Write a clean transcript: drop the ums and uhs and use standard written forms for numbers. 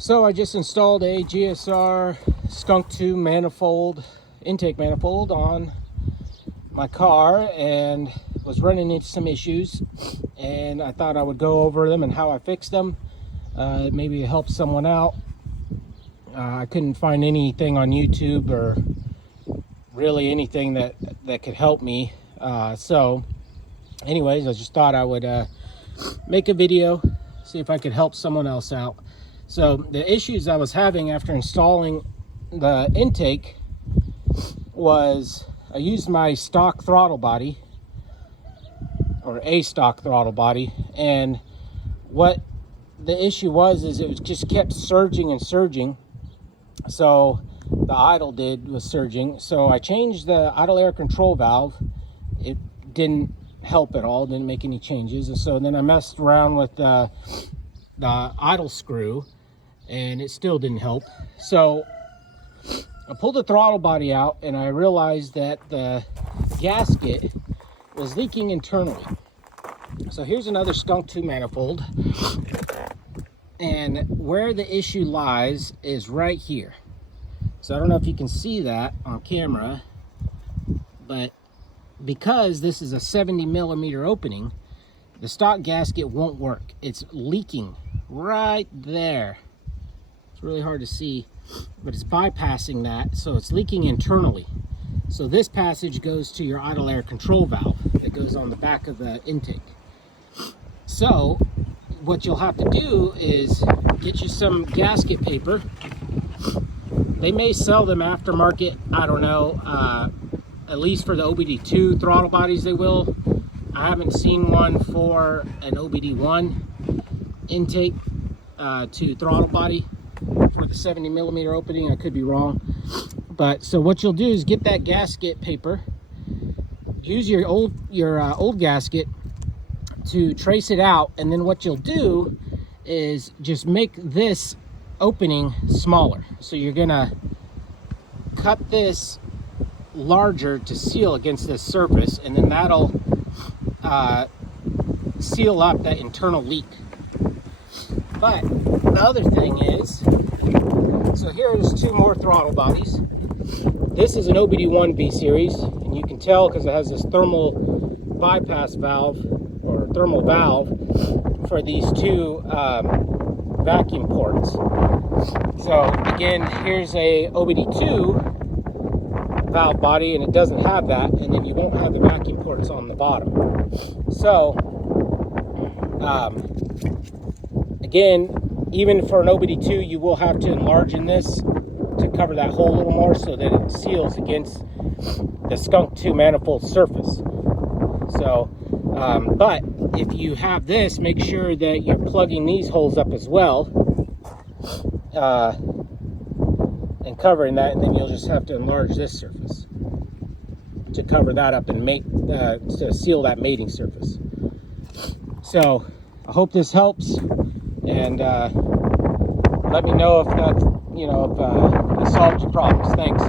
So I just installed a GSR Skunk2 manifold, intake manifold on my car, and was running into some issues, and I thought I would go over them and how I fixed them. Maybe help someone out. I couldn't find anything on YouTube or really anything that could help me. So anyways, I just thought I would make a video, see if I could help someone else out. So the issues I was having after installing the intake was I used my stock throttle body, or a stock throttle body, and what the issue was is it just kept surging and surging. So the idle was surging. So I changed the idle air control valve. It didn't help at all, didn't make any changes. And so then I messed around with the idle screw, and it still didn't help. So I pulled the throttle body out, and I realized that the gasket was leaking internally. So here's another Skunk2 manifold, and where the issue lies is right here. So I don't know if you can see that on camera, but because this is a 70mm opening, the stock gasket won't work. It's leaking right there. It's really hard to see, but it's bypassing that, so it's leaking internally. So this passage goes to your idle air control valve that goes on the back of the intake. So what you'll have to do is get you some gasket paper. They may sell them aftermarket, I don't know, at least for the OBD2 throttle bodies they will. I haven't seen one for an OBD1 intake to throttle body for the 70mm opening. I could be wrong. But so what you'll do is get that gasket paper, use your old gasket to trace it out, and then what you'll do is just make this opening smaller. So you're gonna cut this larger to seal against this surface, and then that'll seal up that internal leak. But the other thing is, so here's two more throttle bodies. This is an OBD1 B series, and you can tell because it has this thermal bypass valve, or thermal valve, for these two vacuum ports. So again, here's a OBD2 valve body, and it doesn't have that, and then you won't have the vacuum ports on the bottom. So again, even for an OBD2, you will have to enlarge in this to cover that hole a little more so that it seals against the Skunk2 manifold surface. So but if you have this, make sure that you're plugging these holes up as well, and covering that, and then you'll just have to enlarge this surface to cover that up and make to seal that mating surface. So I hope this helps, and let me know if that, if it solved your problems. Thanks.